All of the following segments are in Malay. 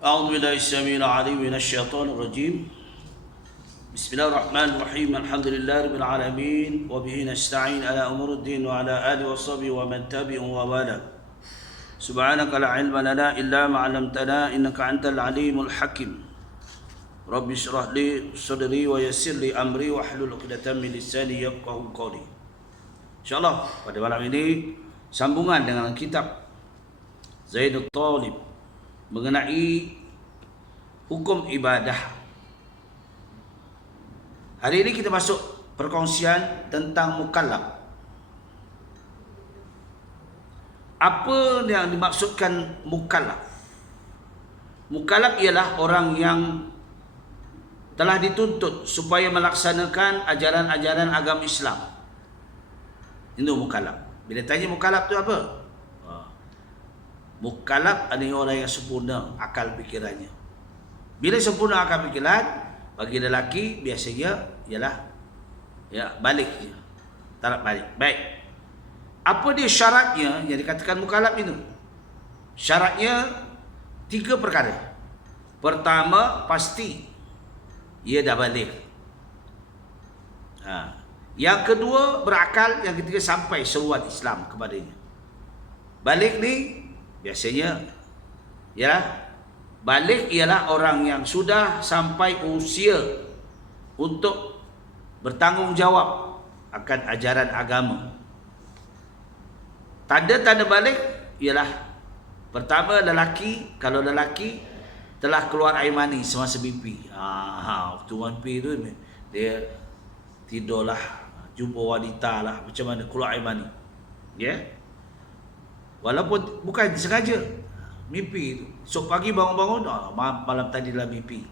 أعوذ بالله السميع العليم من الشيطان الرجيم. بسم الله الرحمن الرحيم. الحمد لله رب العالمين وبه نستعين على أمور الدين وعلى آله وصحبه ومن تبعهم ووالاه. سبحانك لا علم لنا إلا ما علمتنا إنك أنت العليم الحكيم. رب اشرح لي صدري ويسر لي أمري واحلل عقدة من لساني يفقهوا قولي. InsyaAllah pada malam ini sambungan dengan kitab Zainul Talib mengenai hukum ibadah. Hari ini kita masuk perkongsian tentang mukallaf. Apa yang dimaksudkan mukallaf? Mukallaf ialah orang yang telah dituntut supaya melaksanakan ajaran-ajaran agama Islam. Itu mukallaf. Bila tanya mukallaf tu apa? Mukallaf adalah orang yang sempurna akal fikirannya. Bila sempurna akal fikiran, bagi lelaki biasanya ialah balik je. Taraf balik. Baik. Apa dia syaratnya yang dikatakan mukallaf itu? Syaratnya 3 perkara. Pertama, pasti ia dah balik. Yang kedua, berakal. Yang ketiga, sampai seruan Islam kepadanya. Balik ni biasanya balik ialah orang yang sudah sampai usia untuk bertanggungjawab akan ajaran agama. Tanda-tanda balik ialah pertama, lelaki. Kalau lelaki telah keluar air mani semasa mimpi. Waktu mimpi tu dia tidurlah, jumpa wanita lah, macam mana keluar air mani. Walaupun bukan sengaja, mimpi tu. Esok pagi bangun-bangun, malam tadi lah mimpi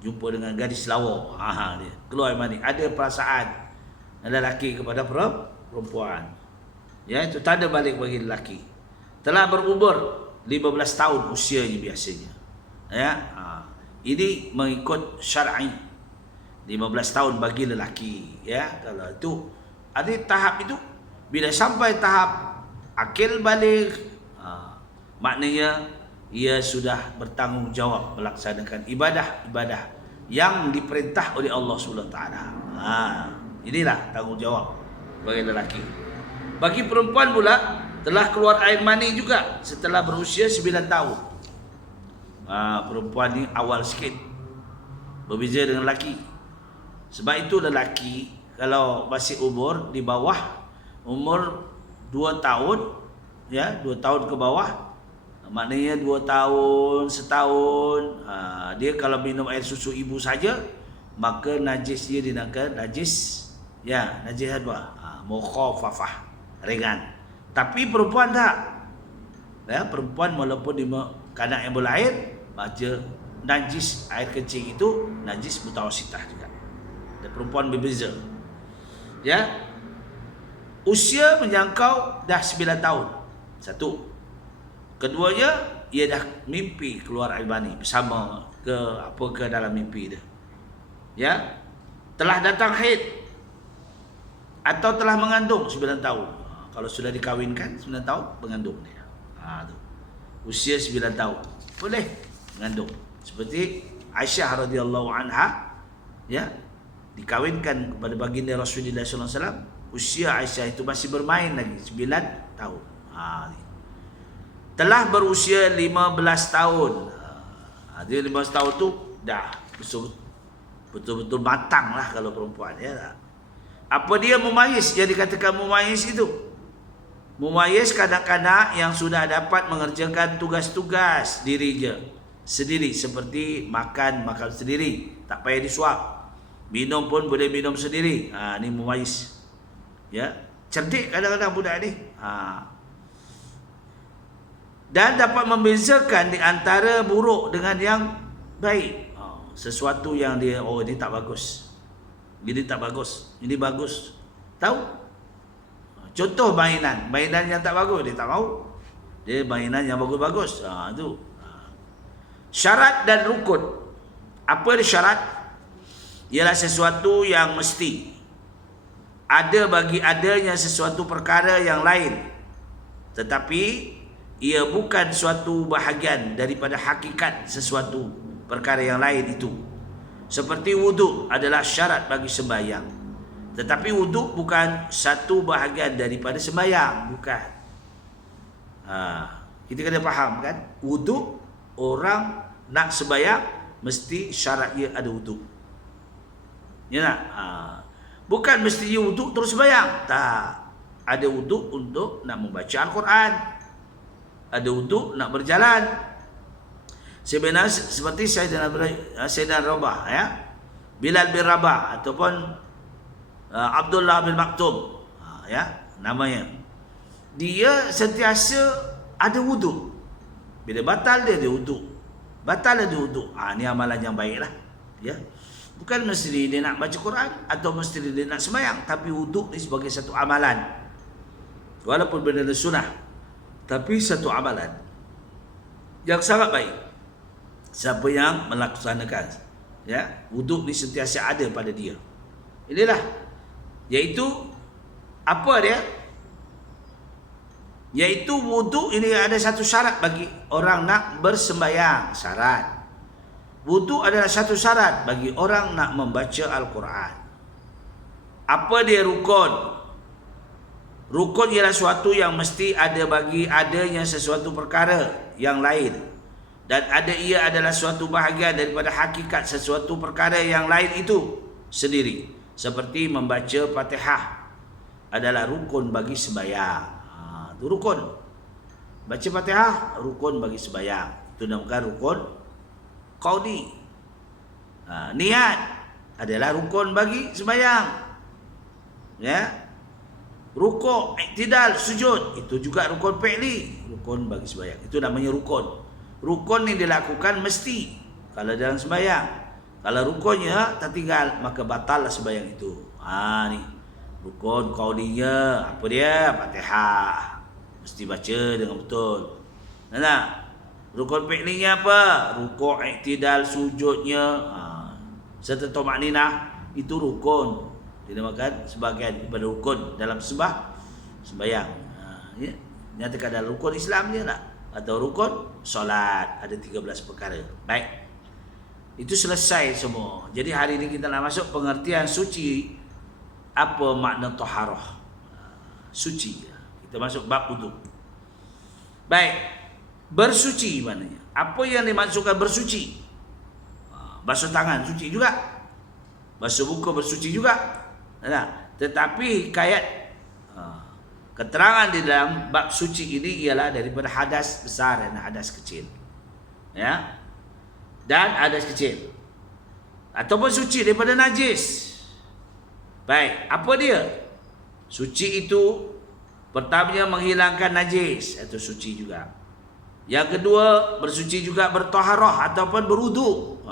jumpa dengan gadis lawa. Dia keluar air mani. Ada perasaan lelaki kepada perempuan. Itu tanda balik bagi lelaki. Telah berumur 15 tahun usianya biasanya. Ini mengikut syar'i. 15 tahun bagi lelaki. Kalau itu ada tahap itu, bila sampai tahap akil balik, maknanya ia sudah bertanggungjawab melaksanakan ibadah-ibadah yang diperintah oleh Allah SWT. Inilah tanggungjawab bagi lelaki. Bagi perempuan pula, telah keluar air mani juga setelah berusia 9 tahun. Perempuan ni awal sikit, berbeza dengan lelaki. Sebab itu lelaki kalau masih umur di bawah umur 2 tahun, 2 tahun ke bawah, maknanya 2 tahun, setahun, dia kalau minum air susu ibu saja, maka najis dia dinamakan najis, najis hadwa, mukhaffafah, ringan. Tapi perempuan tak. Perempuan walaupun di kanak yang berlahir, baca najis air kencing itu najis mutawasitah juga. Dan perempuan berbeza. Usia menjangkau dah 9 tahun. Satu. Keduanya, ia dah mimpi keluar air mani bersama ke apa ke dalam mimpi dia. Telah datang haid atau telah mengandung 9 tahun. Kalau sudah dikawinkan 9 tahun mengandung dia. Tu. Usia 9 tahun boleh mengandung. Seperti Aisyah radhiyallahu anha, dikawinkan kepada baginda Rasulullah sallallahu alaihi wasallam. Usia Aisyah itu masih bermain lagi 9 tahun. Telah berusia 15 tahun. Dia 15 tahun tu dah betul-betul matang lah kalau perempuan. Apa dia mumayyiz? Jadi katakan mumayyiz itu, mumayyiz kanak-kanak yang sudah dapat mengerjakan tugas-tugas dirinya sendiri, seperti makan sendiri, tak payah disuap. Minum pun boleh minum sendiri. Ni mumayyiz. Cerdik kadang-kadang budak ni. Dan dapat membezakan di antara buruk dengan yang baik. Sesuatu yang dia, ini tak bagus, ini tak bagus, ini bagus. Tahu? Contoh mainan yang tak bagus dia tak mahu. Dia mainan yang bagus-bagus. Itu. Syarat dan rukun. Apa dia syarat? Ialah sesuatu yang mesti ada bagi adanya sesuatu perkara yang lain, tetapi ia bukan suatu bahagian daripada hakikat sesuatu perkara yang lain itu. Seperti wuduk adalah syarat bagi sembahyang, tetapi wuduk bukan satu bahagian daripada sembahyang. Bukan. Kita kena faham kan, wuduk, orang nak sembahyang mesti syarat dia ada wuduk. Ya tak? Bukan mesti dia wuduk terus sembahyang. Tak. Ada wuduk untuk nak membaca Al-Quran, ada wuduk nak berjalan. Sebenarnya seperti Sayyidina Rabah, ya, Bilal bin Rabah ataupun Abdullah bin Maktum, ya, namanya. Dia sentiasa ada wuduk. Bila batal dia ada wuduk. Batal ada wuduk. Ni amalan yang baiklah, ya. Bukan mesti dia nak baca Quran atau mesti dia nak sembahyang, tapi wuduk ni sebagai satu amalan. Walaupun benda sunnah, tapi satu amalan yang sangat baik. Siapa yang melaksanakan, ya, wuduk ni sentiasa ada pada dia. Inilah, iaitu apa dia? Iaitu wuduk ini ada satu syarat bagi orang nak bersembahyang. Syarat wuduk adalah satu syarat bagi orang nak membaca Al-Quran. Apa dia rukun? Rukun ialah suatu yang mesti ada bagi adanya sesuatu perkara yang lain, dan ada ia adalah suatu bahagian daripada hakikat sesuatu perkara yang lain itu sendiri. Seperti membaca Fatihah adalah rukun bagi sembahyang. Itu rukun. Baca Fatihah rukun bagi sembahyang. Itu dinamakan rukun qauli. Niat adalah rukun bagi sembahyang. Ya. Rukuk, iktidal, sujud, itu juga rukun fi'li, rukun bagi sembahyang. Itu namanya rukun. Rukun ni dilakukan mesti kalau dalam sembahyang. Kalau rukunnya tertinggal, maka batallah sembahyang itu. Ni rukun qaulinya, apa dia? Fatihah mesti baca dengan betul. Nah, rukun fi'linya apa? Rukuk, iktidal, sujudnya, serta tumakninah, itu rukun. Dinamakan sebahagian daripada rukun dalam sembahyang. Ya, nyatakan dalam rukun Islam dia tak? Atau rukun solat, ada 13 perkara. Baik, itu selesai semua. Jadi hari ini kita nak masuk pengertian suci. Apa makna taharah? Suci. Kita masuk bab wuduk. Baik, bersuci maknanya. Apa yang dimaksudkan bersuci? Basuh tangan suci juga, basuh muka bersuci juga. Tetapi kayat keterangan di dalam bab suci ini ialah daripada hadas besar dan hadas kecil, ya, dan hadas kecil, ataupun suci daripada najis. Baik, apa dia? Suci itu pertamanya menghilangkan najis, itu suci juga. Yang kedua, bersuci juga bertaharah ataupun berwuduk.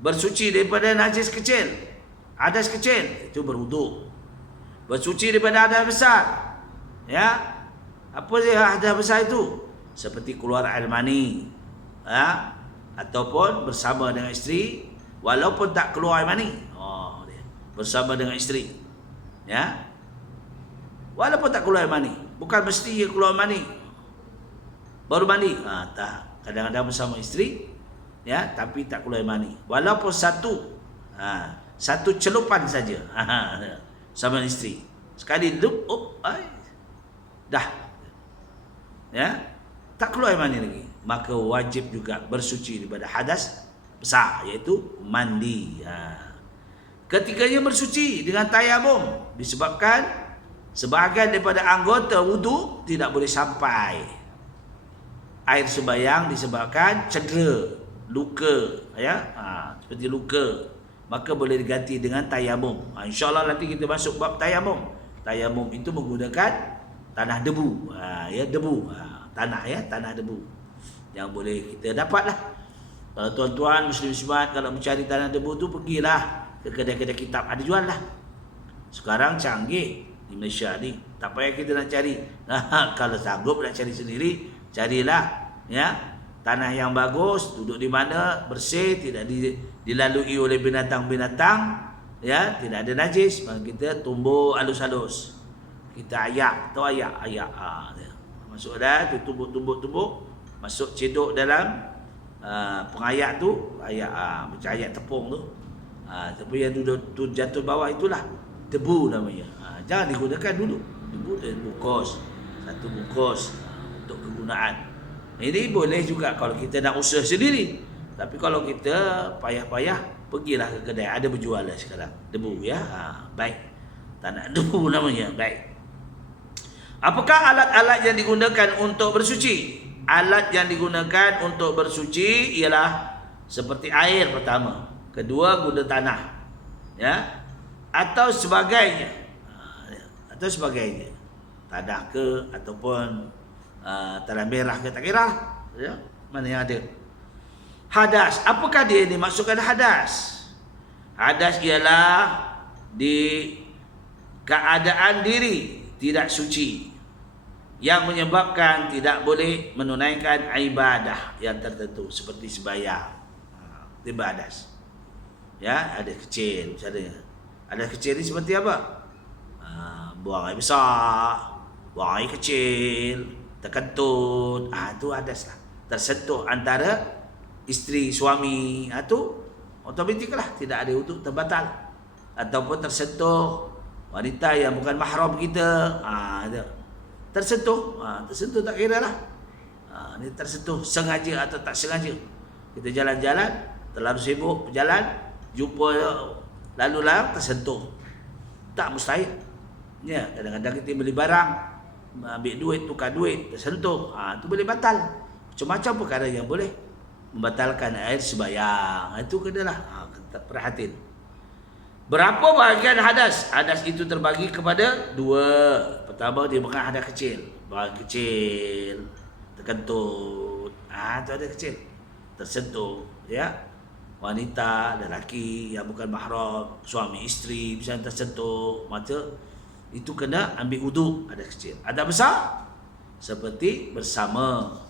Bersuci daripada najis kecil, hadas kecil, itu berwuduk. Bersuci daripada hadas besar, ya. Apa dia hadas besar itu? Seperti keluar air mani, ya, ataupun bersama dengan isteri walaupun tak keluar air mani. Bersama dengan isteri, ya, walaupun tak keluar air mani. Bukan mesti dia keluar mani baru mandi. Tak. Kadang-kadang bersama isteri, ya, tapi tak keluar air mani. Walaupun satu celupan saja, sama isteri, sekali duduk, dah, ya, tak keluar air mani lagi, maka wajib juga bersuci daripada hadas besar, iaitu mandi. Ketiganya bersuci dengan tayamum, disebabkan sebahagian daripada anggota wuduk tidak boleh sampai air sembahyang disebabkan cedera, luka, ya, seperti luka, maka boleh diganti dengan tayamum. InsyaAllah nanti kita masuk bab tayamum. Tayamum itu menggunakan tanah debu, ya, debu, tanah, ya, tanah debu yang boleh kita dapatlah. Kalau tuan-tuan muslim-muslimat kalau mencari tanah debu tu, pergilah ke kedai-kedai kitab, ada jual lah. Sekarang canggih di Malaysia ni, tak payah kita nak cari. Kalau sanggup nak cari sendiri, carilah, ya, tanah yang bagus, duduk di mana bersih, tidak dilalui oleh binatang-binatang, ya, tidak ada najis. Maka kita tumbuh halus-halus, kita ayak, tahu ayak, masuk dah tu, tumbuk, masuk cedok dalam pengayak tu, macam ayat tepung tu. Tapi yang tu jatuh bawah itulah debu namanya. Jangan digunakan dulu. Debu tu bungkus, satu bungkus untuk kegunaan. Ini boleh juga kalau kita nak usaha sendiri. Tapi kalau kita payah-payah, pergilah ke kedai, ada berjual lah sekarang debu ya. Baik. Tak nak debu namanya. Baik. Apakah alat-alat yang digunakan untuk bersuci? Alat yang digunakan untuk bersuci ialah seperti air pertama, kedua guna tanah, ya, atau sebagainya, tanah ke ataupun tanah merah ke, tak kira, ya, mana yang ada. Hadas, apakah dia dimaksudkan hadas? Hadas ialah di keadaan diri tidak suci yang menyebabkan tidak boleh menunaikan ibadah yang tertentu seperti sembahyang. Itu hadas. Ya, ada kecil misalnya. Ada kecil ni seperti apa? Buang air besar, buang air kecil, terkentut, itu hadas lah. Tersentuh antara isteri suami, itu otomatiklah tidak ada wuduk, terbatal. Ataupun tersentuh wanita yang bukan mahram kita, tersentuh, tersentuh tak kira lah. Ini tersentuh sengaja atau tak sengaja. Kita jalan-jalan, terlalu sibuk berjalan, jumpa lalu lalang tersentuh, tak mustahil. Ya, kadang-kadang kita beli barang, ambil duit, tukar duit, tersentuh, itu boleh batal. Macam-macam perkara yang boleh membatalkan air sembahyang. Itu kenalah perhatian. Berapa bahagian hadas? Hadas itu terbagi kepada dua. Pertama, dia bukan hadas kecil, bahagian kecil, terkentut, itu ada kecil, tersentuh, ya, wanita, lelaki yang bukan mahram, suami isteri misalnya tersentuh, maka itu kena ambil wuduk. Ada kecil, ada besar, seperti bersama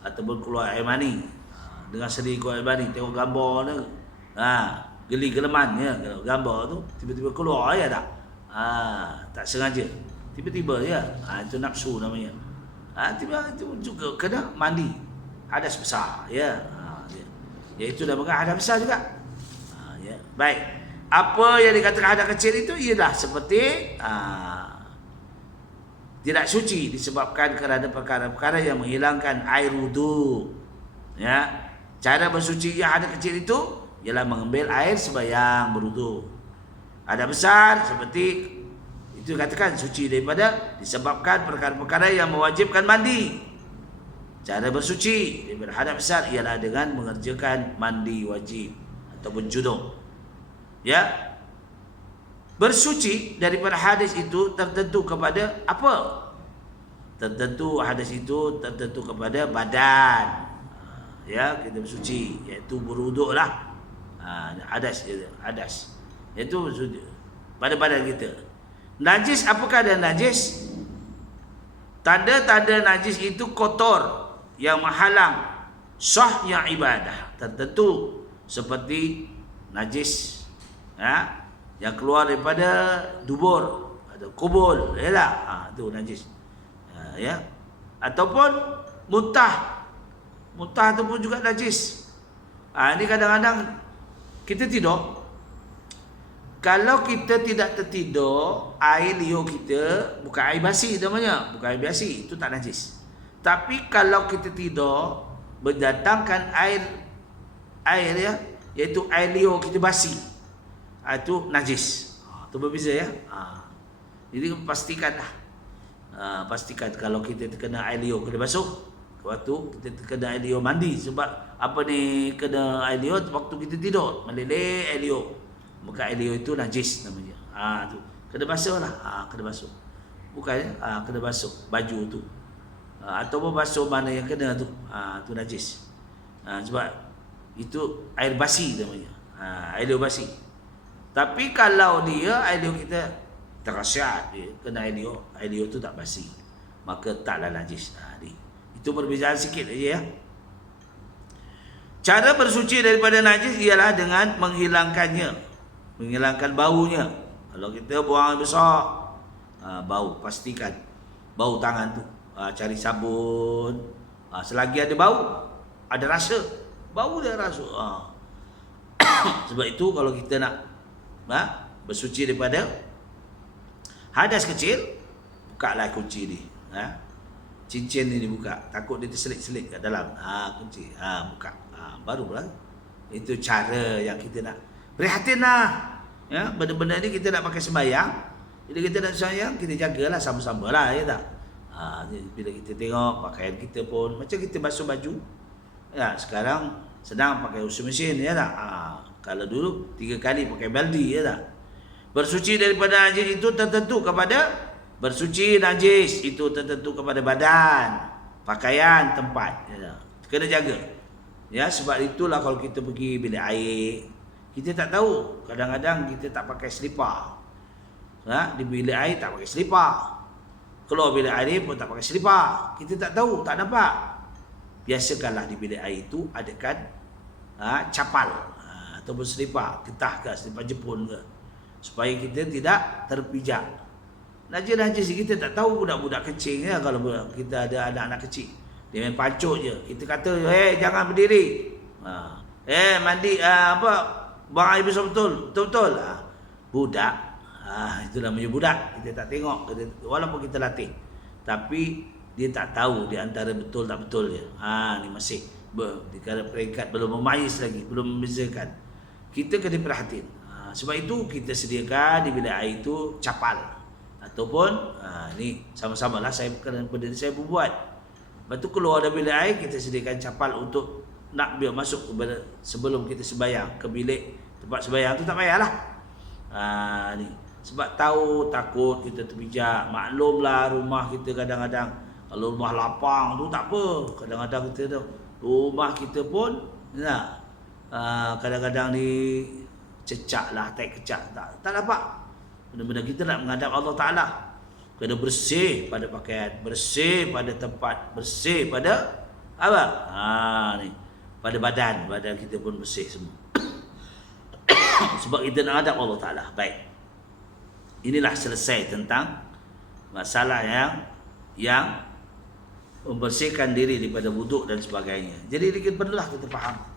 ataupun keluar air mani, dengan sedih keluar air mani, tengok gambar ni, geli geleman ya, gambar tu tiba-tiba keluar ya tak, tak sengaja, tiba-tiba ya, itu nafsu namanya. Tiba itu juga kena mandi, hadas besar ya, iaitu dah bukan hadas besar juga. Ya, baik. Apa yang dikatakan hadas kecil itu ialah seperti tidak suci disebabkan kerana perkara-perkara yang menghilangkan air wudu. Ya, cara bersuci yang hadas kecil itu ialah mengambil air sembahyang berwudu. Hadas besar seperti itu katakan suci daripada disebabkan perkara-perkara yang mewajibkan mandi. Cara bersuci daripada hadas besar ialah dengan mengerjakan mandi wajib ataupun junub. Ya. Bersuci daripada hadas itu tertentu kepada apa? Tertentu hadas itu tertentu kepada badan. Ya, kita bersuci iaitu berwuduklah. Hadas, iaitu bersuci pada badan kita. Najis, apakah ada najis? Tanda-tanda najis itu kotor yang menghalang sahnya ibadah tertentu, seperti najis yang keluar daripada dubur, ada kubul, yalah, itu najis. Ya, ataupun muntah itu pun juga najis. Ini kadang-kadang kita tidur, kalau kita tidak tertidur, air liur kita bukan air basi namanya, bukan air basi, itu tak najis. Tapi kalau kita tidur berdatangkan air ya, iaitu air liur kita basi, itu najis. Itu berbeza ya. Jadi pastikanlah, pastikan kalau kita terkena air liur kena basuh. Waktu kita terkena air liur mandi, sebab apa ni, kena air liur waktu kita tidur, meleleh air liur, maka air liur itu najis namanya. Tu kena basuh lah, kena basuh. Bukan ya, kena basuh baju tu. Ataupun basuh mana yang kena tu, tu najis. Sebab itu air basi namanya, air liur basi. Tapi kalau dia air liur kita terasiat, dia kena air liur tu tak basi, maka taklah najis. Itu perbezaan sikit aja ya. Cara bersuci daripada najis ialah dengan menghilangkannya, menghilangkan baunya. Kalau kita buang air besar, bau, pastikan bau tangan tu. cari sabun. Selagi ada bau, ada rasa, bau dia rasa. Sebab itu kalau kita nak bersuci daripada hadas kecil, bukalah kunci ni. Cincin ni dibuka, takut dia terselit-selit kat dalam. Kunci, buka. Barulah. Itu cara yang kita nak prihatinlah. Ya, benda-benda ni kita nak pakai sembahyang. Bila kita nak sembahyang, kita jagalah sama-sama lah, ya tak? Bila kita tengok pakaian kita pun macam kita basuh baju. Ya, sekarang senang pakai washing machine, ya tak? Kalau dulu 3 kali pakai baldi, ya tak? Bersuci daripada najis itu tertentu kepada bersuci najis itu tertentu kepada badan, pakaian, tempat. Ya, kena jaga. Ya, sebab itulah kalau kita pergi bilik air, kita tak tahu. Kadang-kadang kita tak pakai selipar. Di bilik air tak pakai selipar. Keluar bilik air pun tak pakai selipar. Kita tak tahu, tak nampak. Biasakanlah di bilik air itu adakan capal ataupun selipar, getah ke, selipar Jepun ke, supaya kita tidak terpijak. Najis-najis kita tak tahu. Budak-budak kecil ya, kalau kita ada anak-anak kecil, dia main pancuk je. Kita kata, jangan berdiri. Mandi buang air besar betul. Betul-betul. Budak. Itu namanya budak. Kita tak tengok. Walaupun kita latih, tapi dia tak tahu di antara betul tak betul dia. Ni masih di peringkat belum memayis lagi, belum membezakan. Kita kena perhatian. Sebab itu kita sediakan di bilik air itu capal. Ataupun ni sama-sama lah saya benda ni saya buat. Lepas tu keluar dari bilik air, kita sediakan capal untuk nak biar masuk kepada sebelum kita sembahyang ke bilik tempat sembahyang tu, tak payahlah. Ni sebab tahu takut kita terpijak. Maklumlah rumah kita kadang-kadang kalau rumah lapang tu tak apa. Kadang-kadang kita tu rumah kita pun kadang-kadang ni cecak lah, tak kecak, tak dapat. Benda-benda kita nak menghadap Allah Ta'ala, kena bersih pada pakaian, bersih pada tempat, bersih pada ni, pada badan kita pun bersih semua. Sebab kita nak hadap Allah Ta'ala. Baik, inilah selesai tentang masalah yang membersihkan diri daripada wuduk dan sebagainya. Jadi kita perlulah kita faham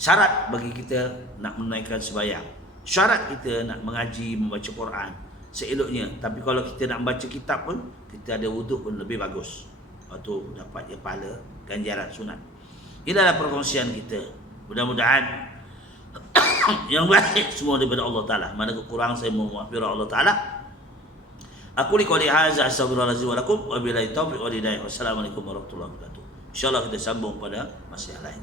syarat bagi kita nak menunaikan sembahyang, syarat kita nak mengaji, membaca Quran seeloknya. Tapi kalau kita nak baca kitab pun, kita ada wuduk pun lebih bagus. Lepas tu dapat pahala ganjaran sunat. Inilah perkongsian kita. Mudah-mudahan yang baik semua daripada Allah Ta'ala. Mana kekurangan saya mohon maaf Allah Ta'ala. Aku li qouli hadza astaghfirullahalazim wa lakum wa billahi taufiq wal hidayah. Wassalamualaikum warahmatullahi wabarakatuh. InsyaAllah kita sambung pada masa yang lain.